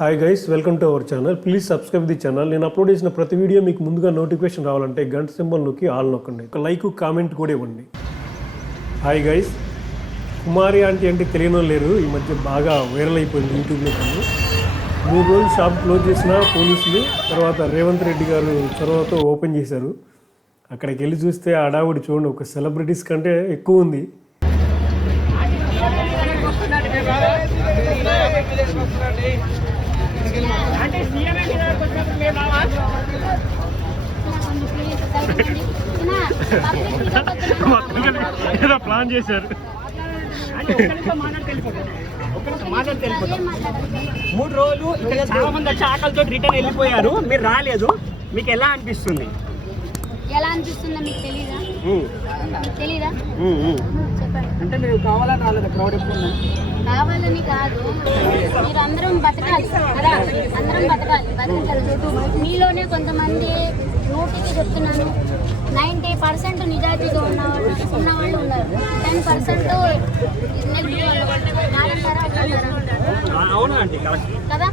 Hi guys welcome to our channel please subscribe the channel నేను upload చేసిన ప్రతి video మీకు ముందుగా నోటిఫికేషన్ రావాలంటే గంట సింబల్ నొక్కి ఆల్ నొక్కండి. ఒక లైక్ కామెంట్ కూడా ఇవ్వండి. హాయ్ గైస్ కుమారి ఆంటీ అంటే తెలియని లేరు. ఈ మధ్య బాగా వైరల్ అయిపోయింది యూట్యూబ్లో కానీ. మూడు రోజులు షాప్ క్లోజ్ చేసిన పోలీసులు తర్వాత రేవంత్ రెడ్డి గారు చొరవతో ఓపెన్ చేశారు. అక్కడికి వెళ్ళి చూస్తే ఆడావిడి చూడండి ఒక సెలబ్రిటీస్ కంటే ఎక్కువ ఉంది. ఏదో ప్లాన్ చేశారు. మూడు రోజులు ఇక్కడ చాలా మంది వచ్చి ఆకలితో రిటర్న్ వెళ్ళిపోయారు. మీరు రాలేదు. మీకు ఎలా అనిపిస్తుంది? ఎలా అనిపిస్తుందో మీకు తెలీదా? తెలీదా? అంటే మీరు కావాలని రాలేదు క్రౌడ్ ఎక్కువ కావాలని కాదు. మీరు అందరం బతకాలి కదా? అందరం బతకాలి బతకాలి మీలోనే కొంతమంది నూటికి చెప్తున్నాను. నైంటీ పర్సెంట్ నిజాయితీగా ఉన్న వాళ్ళు ఉన్న వాళ్ళు ఉన్నారు. టెన్ పర్సెంట్ నెగిటివ్ వాళ్ళు కాదంటారా కదా?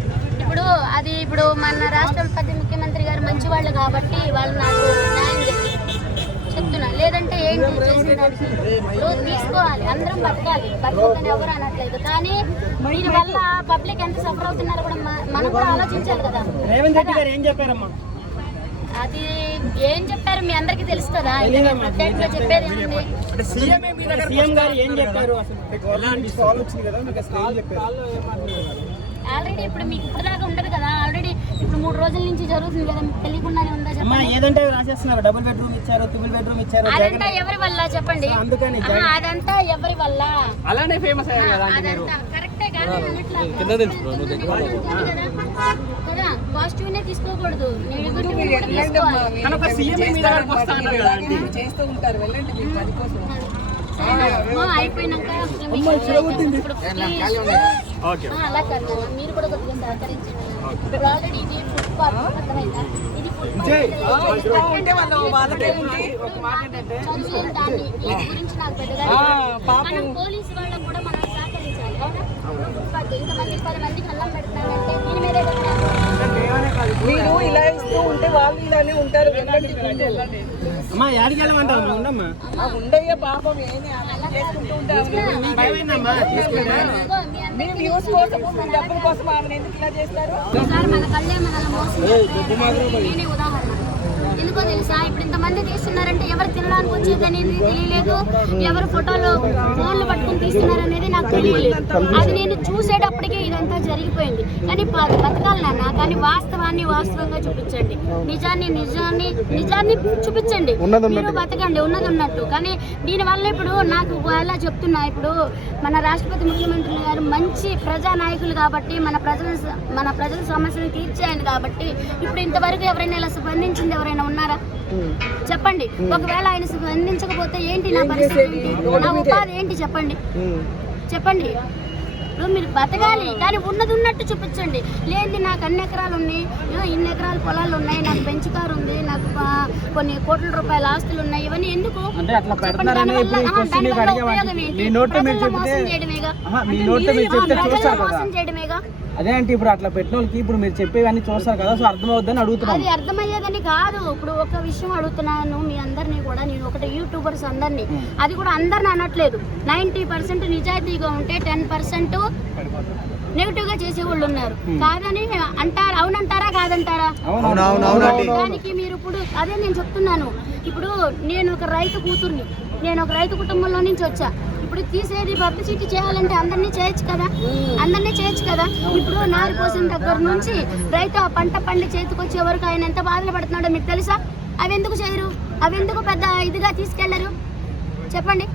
ఇప్పుడు అది ఇప్పుడు మన రాష్ట్రపతి ముఖ్యమంత్రి గారు మంచి వాళ్ళు కాబట్టి వాళ్ళు నాకు న్యాయం చేసి చెప్తున్నా. లేదంటే ఏంటి చేసిన ఇప్పుడు తీసుకోవాలి. అందరం బతకాలి. బతకని ఎవరు అనట్లేదు. కానీ దీని వల్ల పబ్లిక్ ఎంత సఫర్ అవుతున్నారో కూడా మనం కూడా ఆలోచించాలి కదా. రేవంత్ రెడ్డి గారు ఏం చెప్పారమ్మా? అది ఏం చెప్పారు మీ అందరికీ తెలుసు కదా ప్రత్యేకంగా చెప్పేది ఏముంది? ఆల్రెడీ ఇప్పుడు మీకు ఇప్పుడు దాకా ఉండదు కదా. ఆల్రెడీ ఇప్పుడు మూడు రోజుల నుంచి జరుగుతుంది కదా. మీకు తెలియకుండానే ఉందా అమ్మా చెప్పండి ఏదంటే అవి రాసేస్తున్నారు. డబుల్ బెడ్రూమ్ ఇచ్చారు ట్రిపుల్ బెడ్రూమ్ ఇచ్చారు అదంతా ఎవరి వల్ల చెప్పండి? అందుకని అదంతా ఎవరి వల్ల? అలానే ఫేమస్ అయ్యారు కదా అదంతా కరెక్టే కానీ అనట్లా. కదా పాజిటివ్ నే తీసుకోకూడదు. నెగిటివ్ కూడా తీసుకోవాలి. కానీ ఒక సీఎం మీ దగ్గరకు వస్తా అన్నారు కదా అండి. సరేనా? ఓ, అయిపోయినాక మీకు ఇప్పుడు please. అలా కాదు నాన్న. మీరు కూడా కొద్దిగా సహకరించండి. ఇప్పుడు ఆల్రెడీ ఇది ఫుడ్ పార్క్ అర్థమైందా? ఇది ఫుడ్ చదువుకుని దాన్ని? వీటి గురించి నాకు పెద్దగా మనం పోలీసు వాళ్ళకు కూడా మనం సహకరించాలి అవునా? ఫుడ్ పార్క్ ఇంతమంది పది మందికి అన్నం పెడుతున్నారంటే దీని మీదే కదా. మీరు ఇలా ఇస్తూ ఉంటే వాళ్ళు ఇలానే ఉంటారు. వెళ్ళండి. అమ్మా యాడికి వెళ్ళమంటావు? ఉండమ్మా. ఉండయ్య పాపం మీ వ్యూస్ కోసం మీ డబ్బుల కోసం ఆమెను ఎందుకు ఇలా చేస్తారు ఎందుకో తెలుసా? ఇప్పుడు ఇంతమంది తీస్తున్నారంటే ఎవరు తినడానికి వచ్చేది అనేది తెలియలేదు. ఎవరు ఫోటోలు ఫోన్లు పట్టుకుని తీస్తున్నారు అనేది నాకు తెలియలేదు. అది నేను చూసేటప్పటికే ఇదంతా జరిగిపోయింది. కానీ బతకాలి నాన్న కానీ వాస్తవాన్ని వాస్తవంగా చూపించండి. నిజాన్ని నిజాన్ని నిజాన్ని చూపించండి. మీరు బతకండి ఉన్నది ఉన్నట్టు. కానీ దీనివల్ల ఇప్పుడు నాకు ఎలా చెప్తున్నా ఇప్పుడు మన రాష్ట్రపతి ముఖ్యమంత్రి గారు మంచి ప్రజా నాయకులు కాబట్టి మన ప్రజల మన ప్రజల సమస్యలు తీర్చేయండి కాబట్టి ఇప్పుడు ఇంతవరకు ఎవరైనా ఇలా స్పందించింది ఎవరైనా ఉన్నారా? చెప్పండి. ఒకవేళ ఆయన స్పందించకపోతే ఏంటి నా పరిస్థితి ఏంటి? నా ఉపాధి ఏంటి చెప్పండి. చెప్పండి. ఇప్పుడు మీరు బతకాలి కానీ ఉన్నది ఉన్నట్టు చూపించండి. లేనిది నాకు అన్ని ఎకరాలు ఉన్నాయి ఇన్ని ఎకరాల పొలాలు ఉన్నాయి నాకు బెంచ్ కారు ఉంది నాకు కొన్ని కోట్ల రూపాయల ఆస్తులు ఉన్నాయి ఇవన్నీ ఎందుకు? మోసం చేయడమేగా? అదే అంటే ఇప్పుడు అట్లా పెట్టిన వాళ్ళకి ఇప్పుడు మీరు చెప్పేవన్నీ చూస్తారు కదా సో అర్థమవుద్దని అడుగుతున్నాం. అది అర్థమయ్యేదని కాదు ఇప్పుడు ఒక విషయం అడుగుతున్నాను మీ అందరినీ కూడా నేను ఒకటి యూట్యూబర్స్ అందరినీ. అది కూడా అందరిని అనట్లేదు. నైంటీ పర్సెంట్ నిజాయితీగా ఉంటే టెన్ పర్సెంట్ నెగిటివ్గా చేసే వాళ్ళు ఉన్నారు కాదని అంటారా? అవునంటారా? కాదంటారా? దానికి మీరు ఇప్పుడు అదే నేను చెప్తున్నాను. ఇప్పుడు నేను ఒక రైతు కూతుర్ని నేను ఒక రైతు కుటుంబంలో నుంచి వచ్చా. ఇప్పుడు తీసేది పబ్లిసిటీ చేయాలంటే అందరినీ చేయొచ్చు కదా? అందరినీ చేయొచ్చు కదా? ఇప్పుడు నారు పోసిన దగ్గర నుంచి రైతు ఆ పంట పండి చేతికొచ్చే వరకు ఆయన ఎంత బాధలు పడుతున్నాడో మీకు తెలుసా? అవి ఎందుకు చేయరు? అవి ఎందుకు పెద్ద ఇదిగా తీసుకెళ్ళరు? చెప్పండి.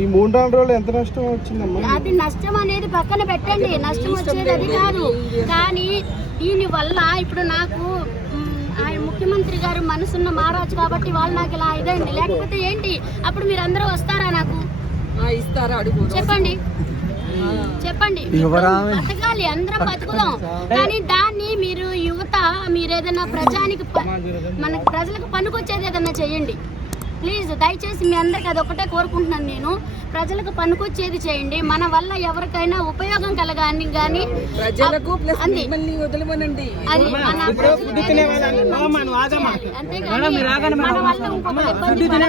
ఈ మూడు నాలుగు రోజులు ఎంత నష్టం వచ్చిందమ్మా? అది నష్టం అనేది పక్కన పెట్టండి. నష్టం వచ్చేది అది కాదు. కానీ దీని వల్ల ఇప్పుడు నాకు ఆయన ముఖ్యమంత్రి గారు మనసున్న మహారాజు కాబట్టి వాళ్ళు నాకు ఇలా ఇదండి. లేకపోతే ఏంటి? అప్పుడు మీరు అందరూ వస్తారా నాకు? ఇస్తారా అడుగు చెప్పండి. చెప్పండి. బతకాలి అందరం బతుకుదాం. కానీ దాన్ని మీరు యువత మీరు ఏదైనా ప్రజానికి మనకి ప్రజలకు పనికొచ్చేది ఏదైనా చేయండి ప్లీజ్ దయచేసి మీ అందరికి అది ఒకటే కోరుకుంటున్నాను నేను. ప్రజలకు పనికొచ్చేది చేయండి. మన వల్ల ఎవరికైనా ఉపయోగం కలగాని కానీ ప్రజలకు వదిలిమనండి. అది మన ఫుడ్ తినే.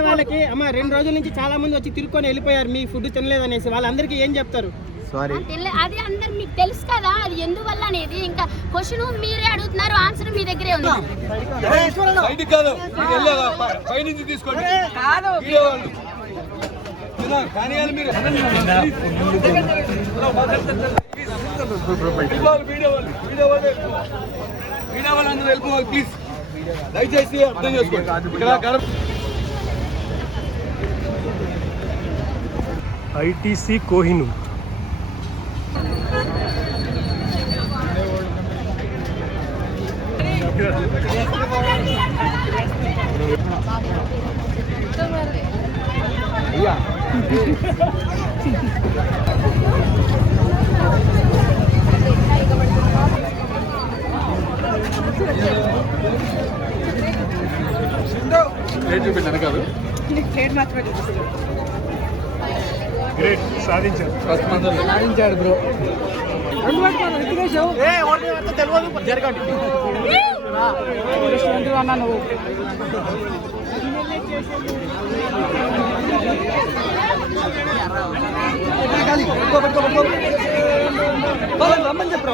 వాళ్ళకి అమ్మ రెండు రోజుల నుంచి చాలా మంది వచ్చి తిరుక్కొని వెళ్ళిపోయారు మీ ఫుడ్ తినలేదనేసి. వాళ్ళందరికీ ఏం చెప్తారు? తెల్ల- అది అందరు మీకు తెలుసు కదా అది ఎందువల్ల అనేది? ఇంకా క్వశ్చన్ మీరే అడుగుతున్నారు ఆన్సర్ మీ దగ్గరే ఉంది. బయటికి కాదు ప- పైనుంచి తీసుకోండి. కాదు. వీడియో వాళ్ళు. తినా, కానీ అది మీరు వీడియో వాళ్ళు, వీడియో వాళ్ళు, వీడియో వాళ్ళు వెళ్ళిపోవాలి. వీడియో వాళ్ళు అందరూ వెళ్ళిపోవాలి ప్లీజ్ దయచేసి అర్థం చేసుకోండి. ఇక్కడ ఐటీసీ కోహినూర్. చూపించాను కాదు గ్రేట్ సాధించారు ఫస్ట్ సాధించాడు బ్రో రెండు పట్టుకోను తెలియదు జరగండి. అన్నా నువ్వు. రమ్మని చెప్పరా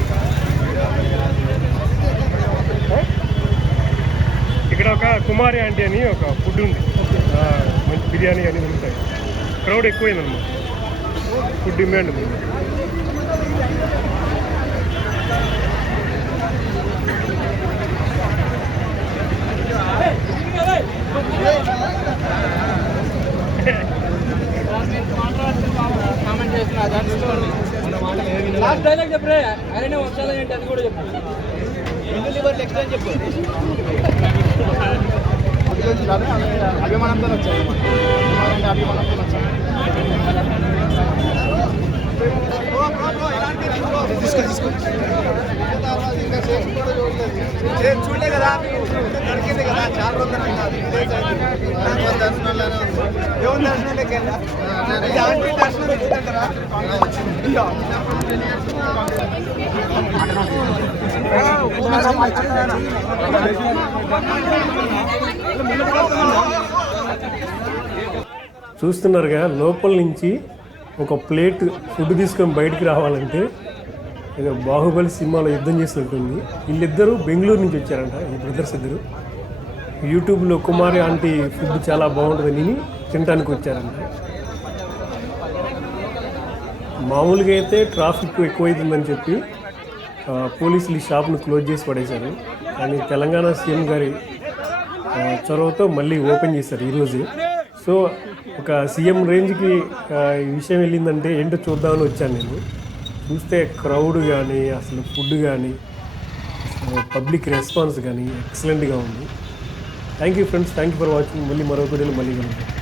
ఇక్కడ ఒక కుమారి ఆంటీ అని ఒక ఫుడ్ ఉంది. మంచి బిర్యానీ అని ఉంటాయి. క్రౌడ్ ఎక్కువైందన్నమాట. ఫుడ్ డిమాండ్ ఉంది. లాస్ట్ డైలాగ్ చెప్పరే. అరేనే వచ్చాలా ఏంటి అది కూడా చెప్పు. అభిమానంతో వచ్చాయి అభిమానంతో వచ్చాయి తీసుకో తీసుకో చూడలే కదా. దొరికింది కదా. చాలా రోజులు దేవుని దర్శనంలోకి వెళ్ళా దర్శనం వచ్చిందంటారా చూస్తున్నారుగా లోపల నుంచి ఒక ప్లేట్ ఫుడ్ తీసుకొని బయటికి రావాలంటే ఏదో బాహుబలి సినిమాలో యుద్ధం చేసినట్టుంది వీళ్ళిద్దరూ బెంగళూరు నుంచి వచ్చారంట ఈ బ్రదర్స్ ఇద్దరు. యూట్యూబ్లో కుమారి ఆంటీ ఫుడ్ చాలా బాగుంటుందని తినడానికి వచ్చారంట. మామూలుగా అయితే ట్రాఫిక్ ఎక్కువైతుందని చెప్పి పోలీసులు ఈ షాప్ను క్లోజ్ చేసి పడేశారు. కానీ తెలంగాణ సీఎం గారి చొరవతో మళ్ళీ ఓపెన్ చేశారు ఈరోజు. సో ఒక సీఎం రేంజ్కి ఈ విషయం వెళ్ళిందంటే ఏంటో చూద్దామని వచ్చాను నేను. చూస్తే క్రౌడ్ కానీ అసలు ఫుడ్ కానీ పబ్లిక్ రెస్పాన్స్ కానీ ఎక్సలెంట్గా ఉంది. Thank you friends thank you for watching మళ్ళీ మరొక వీడియోలో మళ్ళీ కలుగుతాం